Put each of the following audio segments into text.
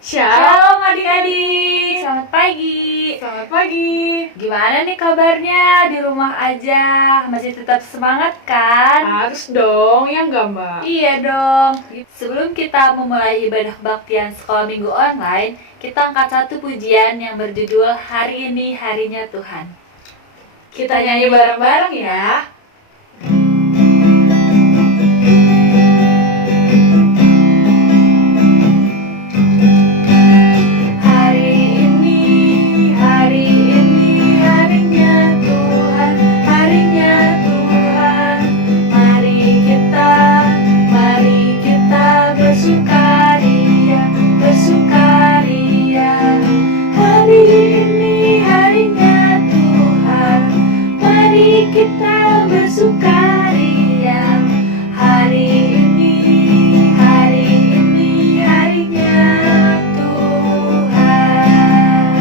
Shalom adik-adik. Selamat pagi. Selamat pagi. Gimana nih kabarnya di rumah aja? Masih tetap semangat kan? Harus dong, ya nggak Mbak? Iya dong. Sebelum kita memulai ibadah kebaktian sekolah minggu online, kita angkat satu pujian yang berjudul Hari Ini Harinya Tuhan. Kita nyanyi bareng-bareng ya. Kita bersukaria, hari ini harinya Tuhan.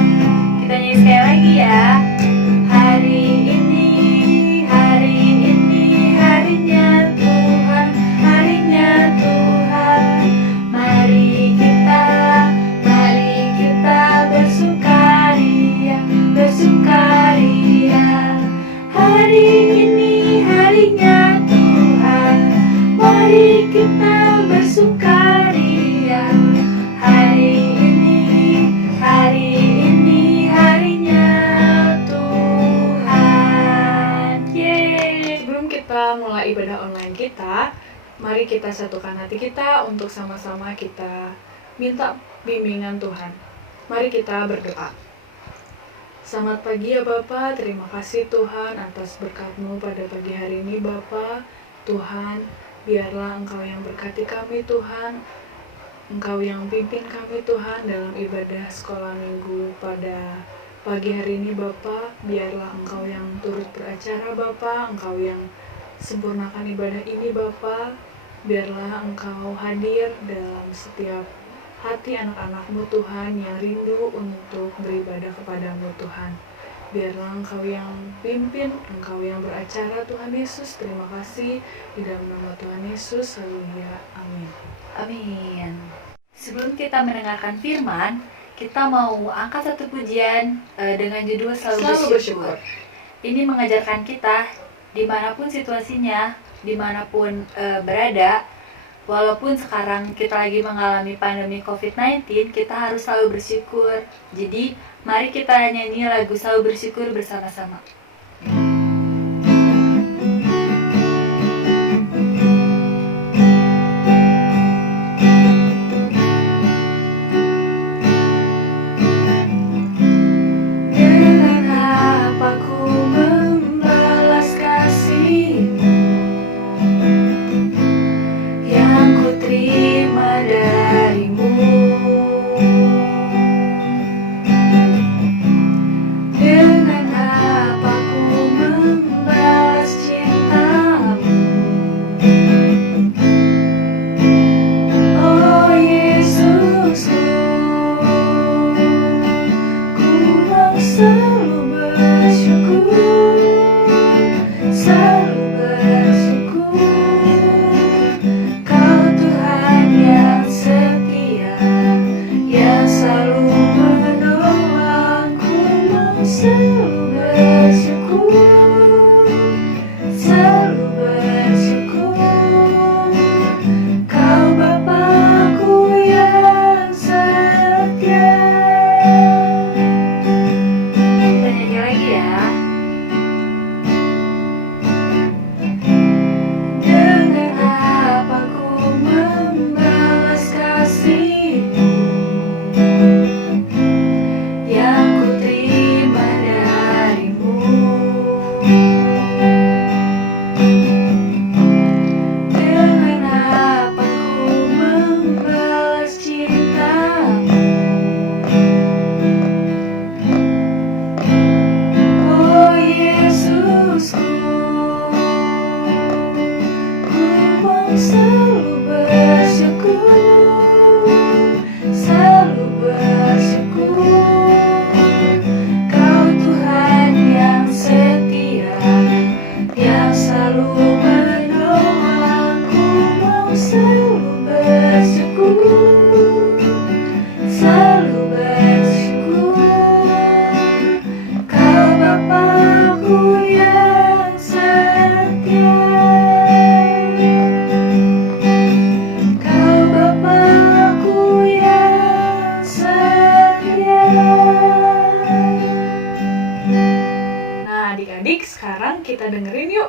Kita nyanyi sekali lagi ya. Hari ini harinya Tuhan, harinya Tuhan. Mari kita bersukaria. Hari ini harinya Tuhan, mari kita bersukaria. Hari ini harinya Tuhan. Yeay. Sebelum kita mulai ibadah online kita, mari kita satukan hati kita untuk sama-sama kita minta bimbingan Tuhan. Mari kita berdoa. Selamat pagi ya Bapak, terima kasih Tuhan atas berkat-Mu pada pagi hari ini Bapak. Tuhan, biarlah Engkau yang berkati kami Tuhan, Engkau yang pimpin kami Tuhan dalam ibadah sekolah minggu pada pagi hari ini Bapak. Biarlah Engkau yang turut beracara Bapak, Engkau yang sempurnakan ibadah ini Bapak. Biarlah Engkau hadir dalam setiap hati anak-anak-Mu Tuhan yang rindu untuk beribadah kepadamu Tuhan. Biarlah Engkau yang pimpin, Engkau yang beracara Tuhan Yesus. Terima kasih di dalam nama Tuhan Yesus. Haleluya. Amin. Amin. Sebelum kita mendengarkan firman, kita mau angkat satu pujian dengan judul Selalu Bersyukur. Ini mengajarkan kita dimanapun situasinya, dimanapun berada, walaupun sekarang kita lagi mengalami pandemi COVID-19, kita harus selalu bersyukur. Jadi, mari kita nyanyi lagu Selalu Bersyukur bersama-sama. Dengan apa ku membalas kasih-Mu yang ku terima dari-Mu. Dengan apa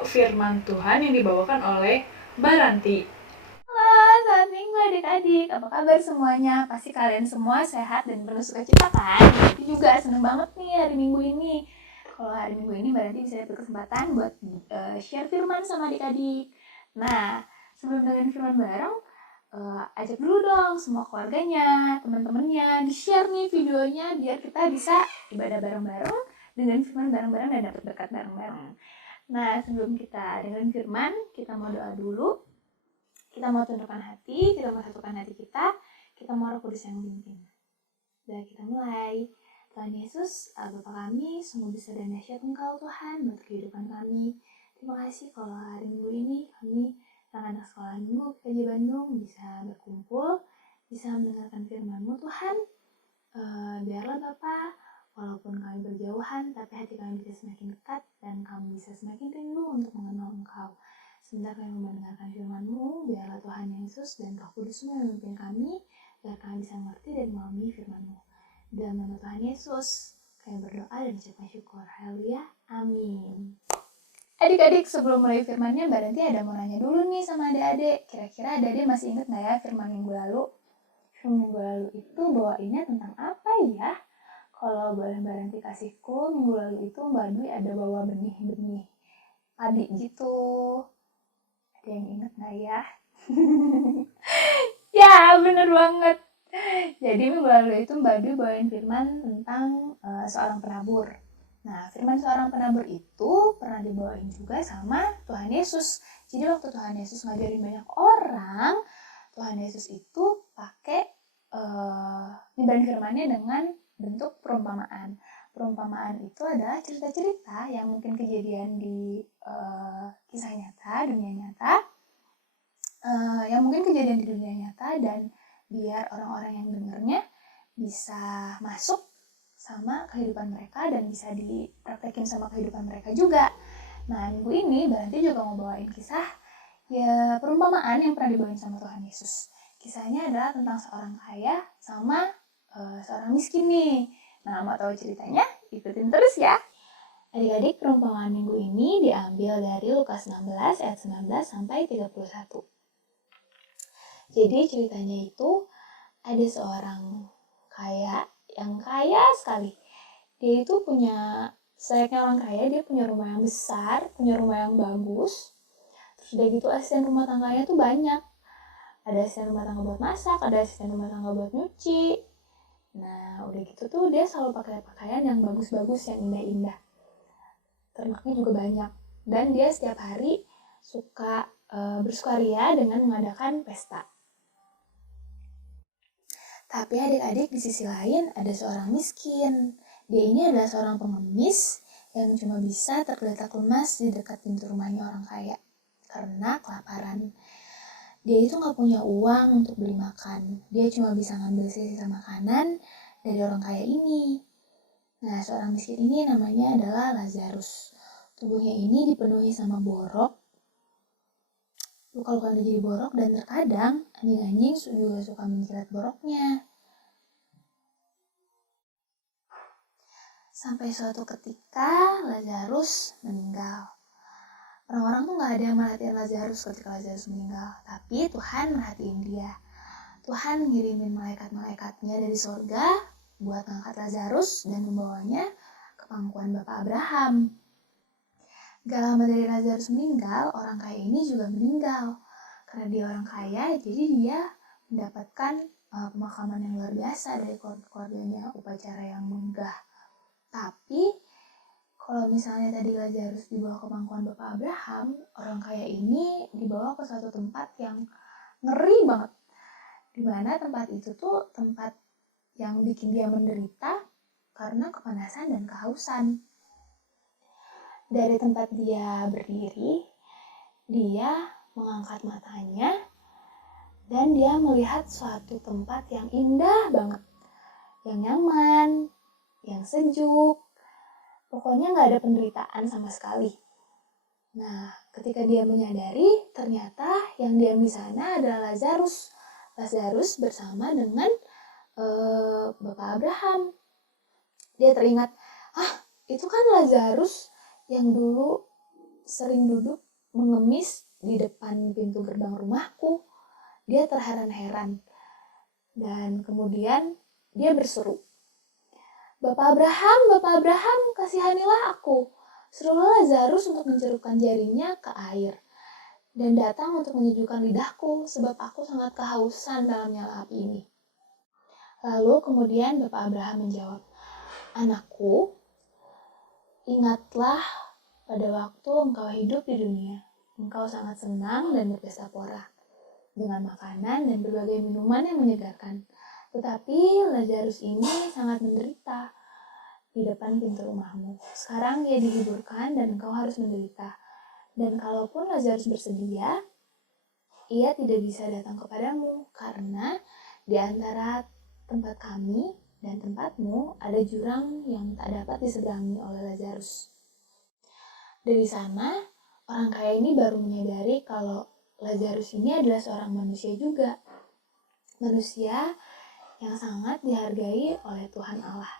yuk firman Tuhan yang dibawakan oleh Baranti. Halo, selamat minggu adik-adik. Apa kabar semuanya? Pasti kalian semua sehat dan penuh sukacita kan? Jadi juga seneng banget nih hari Minggu ini. Kalau hari Minggu ini Baranti bisa dapat kesempatan buat share firman sama adik-adik. Nah, sebelum dengerin firman bareng, ajak dulu dong semua keluarganya, teman-temannya, di-share nih videonya biar kita bisa ibadah bareng-bareng, dengerin firman bareng-bareng dan dapat berkat bareng-bareng. Nah, sebelum kita dengerin firman, kita mau doa dulu. Kita mau tundukkan hati, kita mau satukan hati kita mau Roh Kudus yang memimpin. Dan kita mulai. Tuhan Yesus, Bapa kami, sungguh besar dan dahsyat Engkau Tuhan buat kehidupan kami. Terima kasih kalau hari Minggu ini kami anak-anak sekolah Minggu PKJ Bandung bisa berkumpul, bisa mendengarkan firman-Mu Tuhan. Biarlah Bapa, walaupun kami berjauhan, tapi hati kami bisa semakin dekat dan kami bisa semakin rindu untuk mengenal Engkau. Sebentar kami mendengarkan firman-Mu, biarlah Tuhan Yesus dan Roh Kudus-Mu yang memimpin kami, biar kami bisa mengerti dan memahami firman-Mu. Dalam nama Tuhan Yesus, kami berdoa dan ucapkan syukur. Haleluya. Amin. Adik-adik, sebelum mulai firmannya, Mbak Ranti ada mau nanya dulu nih sama adik-adik. Kira-kira adik-adik masih ingat nggak ya firman minggu lalu? Firman minggu lalu itu bawainnya tentang apa ya? Kalau boleh Mbak Ranti kasihku, minggu lalu itu Mbak Dwi ada bawa benih-benih padi gitu. Ada yang ingat nggak ya? Ya, bener banget. Jadi minggu lalu itu Mbak Dwi bawain firman tentang seorang penabur. Nah, firman seorang penabur itu pernah dibawain juga sama Tuhan Yesus. Jadi waktu Tuhan Yesus ngajarin banyak orang, Tuhan Yesus itu pakai nyebarin firmannya dengan bentuk perumpamaan. Perumpamaan itu adalah cerita-cerita yang mungkin kejadian di kisah nyata, dunia nyata, yang mungkin kejadian di dunia nyata, dan biar orang-orang yang dengarnya bisa masuk sama kehidupan mereka dan bisa dipraktekin sama kehidupan mereka juga. Nah, minggu ini berarti juga mau bawain kisah ya perumpamaan yang pernah dibawain sama Tuhan Yesus. Kisahnya adalah tentang seorang kaya sama seorang miskin nih. Nah, mau tahu ceritanya? Ikutin terus ya. Adik-adik, perumpamaan minggu ini diambil dari Lukas 16 ayat 19 sampai 31. Jadi ceritanya itu ada seorang kaya yang kaya sekali. Dia itu punya, sayangnya orang kaya, dia punya rumah yang besar, punya rumah yang bagus. Terus udah gitu asisten rumah tangganya tuh banyak. Ada asisten rumah tangga buat masak, ada asisten rumah tangga buat nyuci. Nah, udah gitu tuh dia selalu pakai pakaian yang bagus-bagus, yang indah-indah. Ternaknya juga banyak. Dan dia setiap hari suka bersukaria dengan mengadakan pesta. Tapi adik-adik di sisi lain ada seorang miskin. Dia ini adalah seorang pengemis yang cuma bisa tergeletak lemas di dekat pintu rumahnya orang kaya karena kelaparan. Dia itu gak punya uang untuk beli makan. Dia cuma bisa ngambil sisa makanan dari orang kaya ini. Nah, seorang miskin ini namanya adalah Lazarus. Tubuhnya ini dipenuhi sama borok. Luka-luka jadi borok dan terkadang anjing-anjing juga suka menjilat boroknya. Sampai suatu ketika Lazarus meninggal. Orang-orang tuh gak ada yang merhatiin Lazarus ketika Lazarus meninggal, tapi Tuhan merhatiin dia. Tuhan ngirimin malaikat-malaikatnya dari surga buat ngangkat Lazarus dan membawanya ke pangkuan Bapak Abraham. Gak lama dari Lazarus meninggal, orang kaya ini juga meninggal. Karena dia orang kaya, jadi dia mendapatkan pemakaman yang luar biasa dari keluarganya, upacara yang megah. Tapi kalau misalnya tadi Lazarus dibawa ke pangkuan Bapak Abraham, orang kaya ini dibawa ke suatu tempat yang ngeri banget. Dimana tempat itu tuh tempat yang bikin dia menderita karena kepanasan dan kehausan. Dari tempat dia berdiri, dia mengangkat matanya dan dia melihat suatu tempat yang indah banget, yang nyaman, yang sejuk. Pokoknya gak ada penderitaan sama sekali. Nah, ketika dia menyadari, ternyata yang diam di sana adalah Lazarus. Lazarus bersama dengan Bapak Abraham. Dia teringat, itu kan Lazarus yang dulu sering duduk mengemis di depan pintu gerbang rumahku. Dia terheran-heran. Dan kemudian dia berseru, Bapak Abraham, kasihanilah aku. Serulah Lazarus untuk mencelupkan jarinya ke air dan datang untuk menyejukkan lidahku, sebab aku sangat kehausan dalam nyala api ini. Lalu kemudian Bapak Abraham menjawab, Anakku, ingatlah pada waktu engkau hidup di dunia. Engkau sangat senang dan berpesta pora dengan makanan dan berbagai minuman yang menyegarkan. Tetapi Lazarus ini sangat menderita di depan pintu rumahmu. Sekarang ia dihiburkan dan engkau harus menderita. Dan kalaupun Lazarus bersedia, ia tidak bisa datang kepadamu karena di antara tempat kami dan tempatmu ada jurang yang tak dapat diseberangi oleh Lazarus. Dari sana, orang kaya ini baru menyadari kalau Lazarus ini adalah seorang manusia juga. Manusia yang sangat dihargai oleh Tuhan Allah.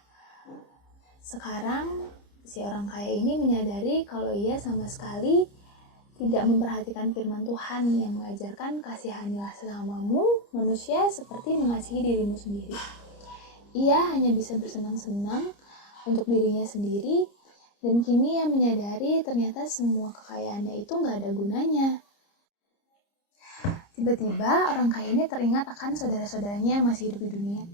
Sekarang, si orang kaya ini menyadari kalau ia sama sekali tidak memperhatikan firman Tuhan yang mengajarkan kasihanilah sesamamu manusia seperti mengasihi dirimu sendiri. Ia hanya bisa bersenang-senang untuk dirinya sendiri, dan kini ia menyadari ternyata semua kekayaannya itu gak ada gunanya. Tiba-tiba orang kaya ini teringat akan saudara-saudaranya yang masih hidup di dunia.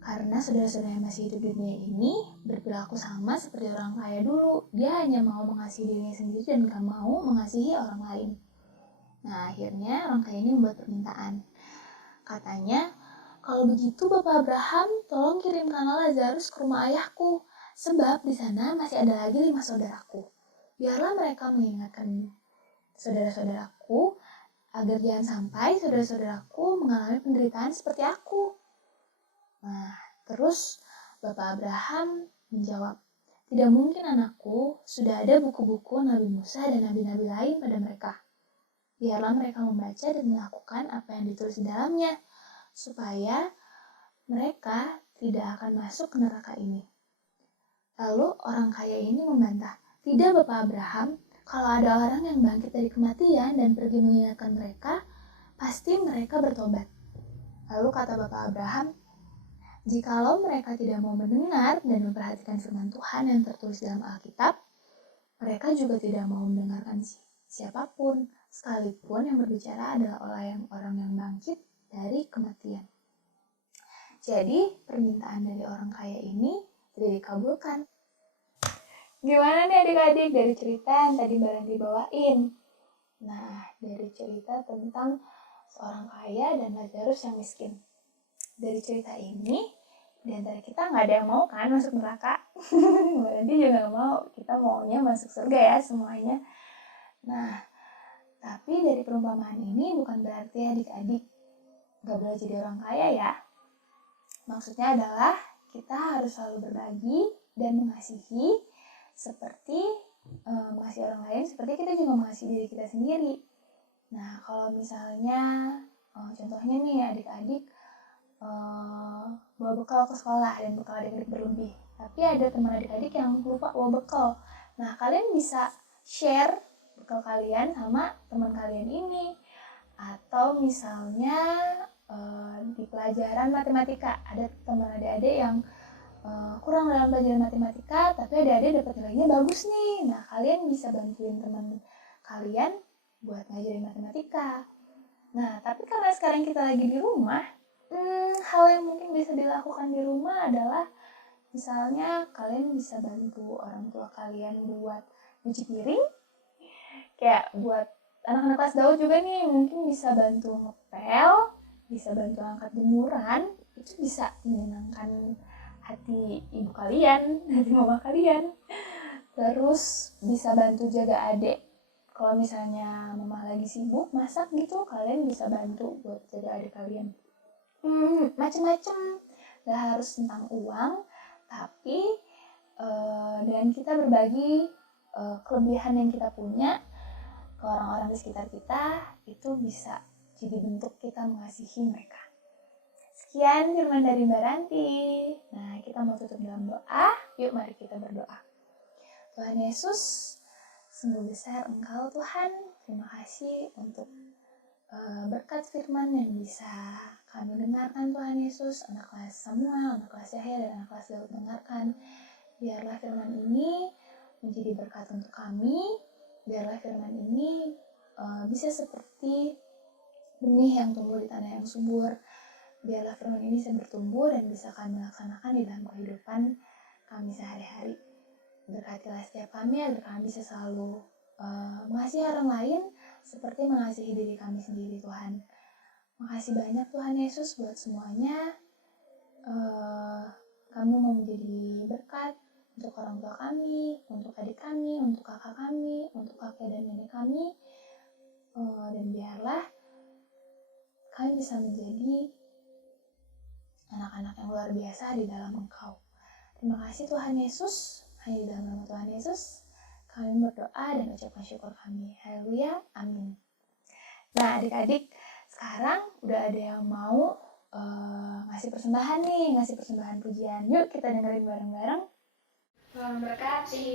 Karena saudara-saudara yang masih hidup di dunia ini berperilaku sama seperti orang kaya dulu. Dia hanya mau mengasihi dirinya sendiri dan gak mau mengasihi orang lain. Nah, akhirnya orang kaya ini membuat permintaan. Katanya, kalau begitu Bapak Abraham, tolong kirimkanlah Lazarus ke rumah ayahku. Sebab di sana masih ada lagi 5 saudaraku. Biarlah mereka mengingatkan saudara-saudaraku agar jangan sampai saudara-saudaraku mengalami penderitaan seperti aku. Nah, terus Bapak Abraham menjawab, tidak mungkin anakku, sudah ada buku-buku Nabi Musa dan nabi-nabi lain pada mereka. Biarlah mereka membaca dan melakukan apa yang ditulis di dalamnya, supaya mereka tidak akan masuk ke neraka ini. Lalu orang kaya ini membantah, tidak Bapak Abraham, kalau ada orang yang bangkit dari kematian dan pergi mengingatkan mereka, pasti mereka bertobat. Lalu kata Bapak Abraham, jikalau mereka tidak mau mendengar dan memperhatikan firman Tuhan yang tertulis dalam Alkitab, mereka juga tidak mau mendengarkan siapapun, sekalipun yang berbicara adalah orang yang bangkit dari kematian. Jadi, permintaan dari orang kaya ini tidak dikabulkan. Gimana nih adik-adik dari cerita yang tadi Baranti bawain? Nah, dari cerita tentang seorang kaya dan Lazarus yang miskin. Dari cerita ini, di antara kita nggak ada yang mau kan masuk neraka. Berarti juga nggak mau, kita maunya masuk surga ya semuanya. Nah, tapi dari perumpamaan ini bukan berarti adik-adik nggak boleh jadi orang kaya ya. Maksudnya adalah kita harus selalu berbagi dan mengasihi seperti mengasihi orang lain, seperti kita juga mengasihi diri kita sendiri. Nah, kalau misalnya contohnya nih adik-adik bawa bekal ke sekolah dan bekal adik-adik berlebih, tapi ada teman adik-adik yang lupa bawa bekal. Nah, kalian bisa share bekal kalian sama teman kalian ini. Atau misalnya di pelajaran matematika ada teman adik-adik yang kurang dalam pelajaran matematika, tapi adik-adik dapat nilainya bagus nih. Nah, kalian bisa bantuin teman kalian buat ngajarin matematika. Nah, tapi karena sekarang kita lagi di rumah, hal yang mungkin bisa dilakukan di rumah adalah misalnya kalian bisa bantu orang tua kalian buat nyuci piring. Kayak buat anak-anak kelas DAUD juga nih, mungkin bisa bantu ngepel, bisa bantu angkat jemuran. Itu bisa menyenangkan hati ibu kalian, hati mama kalian. Terus bisa bantu jaga adik. Kalau misalnya mama lagi sibuk masak gitu, kalian bisa bantu buat jaga adik kalian. Macem-macem, gak harus tentang uang, tapi dengan kita berbagi kelebihan yang kita punya ke orang-orang di sekitar kita, itu bisa jadi bentuk kita mengasihi mereka. Sekian firman dari Mbak Ranti. Nah, kita mau tutup dalam doa. Yuk mari kita berdoa. Tuhan Yesus, Sungguh besar Engkau Tuhan. Terima kasih untuk berkat firman yang bisa kami dengarkan Tuhan Yesus. Anak kelas Samuel, anak kelas Yahya, dan anak kelas Daud dengarkan. Biarlah firman ini menjadi berkat untuk kami. Biarlah firman ini bisa seperti benih yang tumbuh di tanah yang subur. Biarlah firman ini bisa bertumbuh dan bisa kami laksanakan di dalam kehidupan kami sehari-hari. Berkatilah setiap kami agar kami bisa selalu mengasihi orang lain seperti mengasihi diri kami sendiri, Tuhan. Makasih banyak Tuhan Yesus buat semuanya. Kami mau menjadi berkat untuk orang tua kami, untuk adik kami, untuk kakak kami, untuk kakek dan nenek kami. Dan biarlah kami bisa menjadi anak-anak yang luar biasa di dalam Engkau. Terima kasih Tuhan Yesus. Hanya di dalam nama Tuhan Yesus kami berdoa dan ucapkan syukur kami. Haleluya, amin. Nah adik-adik, sekarang udah ada yang mau ngasih persembahan nih, ngasih persembahan pujian. Yuk kita dengerin bareng-bareng. Tuhan berkati.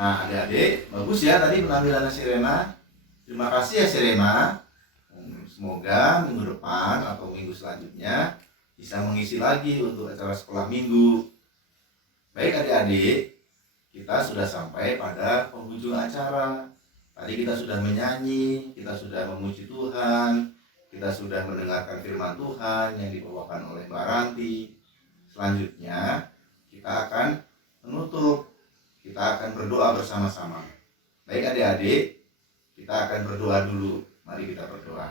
Nah adik-adik, bagus ya tadi penampilannya Sirena. Terima kasih ya Sirena. Semoga minggu depan atau minggu selanjutnya bisa mengisi lagi untuk acara sekolah minggu. Baik adik-adik, kita sudah sampai pada penghujung acara. Tadi kita sudah menyanyi, kita sudah memuji Tuhan, kita sudah mendengarkan firman Tuhan yang dibawakan oleh Mbak Ranti. Selanjutnya kita akan menutup. Kita akan berdoa bersama-sama. Baik adik-adik, kita akan berdoa dulu. Mari kita berdoa.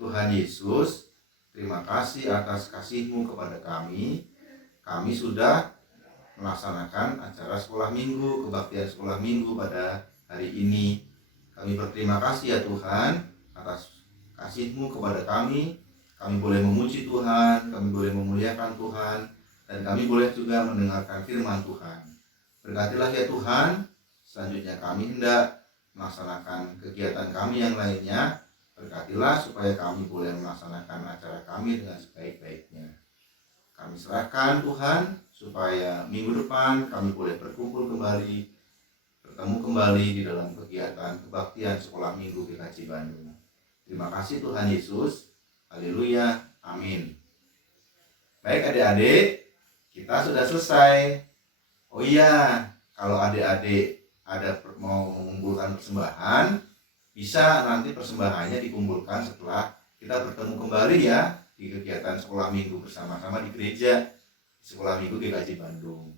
Tuhan Yesus, terima kasih atas kasih-Mu kepada kami. Kami sudah melaksanakan acara sekolah minggu, kebaktian sekolah minggu pada hari ini. Kami berterima kasih ya Tuhan atas kasih-Mu kepada kami. Kami boleh memuji Tuhan, kami boleh memuliakan Tuhan, dan kami boleh juga mendengarkan firman Tuhan. Berkatilah ya Tuhan, selanjutnya kami hendak melaksanakan kegiatan kami yang lainnya. Berkatilah supaya kami boleh melaksanakan acara kami dengan sebaik-baiknya. Kami serahkan Tuhan, supaya minggu depan kami boleh berkumpul kembali, bertemu kembali di dalam kegiatan kebaktian sekolah minggu GKJ Bandung. Terima kasih Tuhan Yesus. Haleluya. Amin. Baik adik-adik, kita sudah selesai. Oh iya, kalau adik-adik mau mengumpulkan persembahan, bisa nanti persembahannya dikumpulkan setelah kita bertemu kembali ya di kegiatan sekolah minggu bersama-sama di gereja sekolah minggu GKJ Bandung.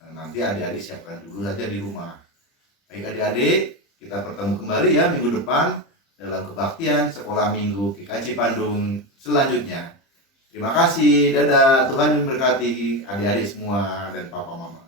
Nah, nanti adik-adik siapkan dulu saja di rumah. Baik adik-adik, kita bertemu kembali ya minggu depan dalam kebaktian sekolah minggu GKJ Bandung selanjutnya. Terima kasih, dadah, Tuhan memberkati adik-adik semua dan papa mama.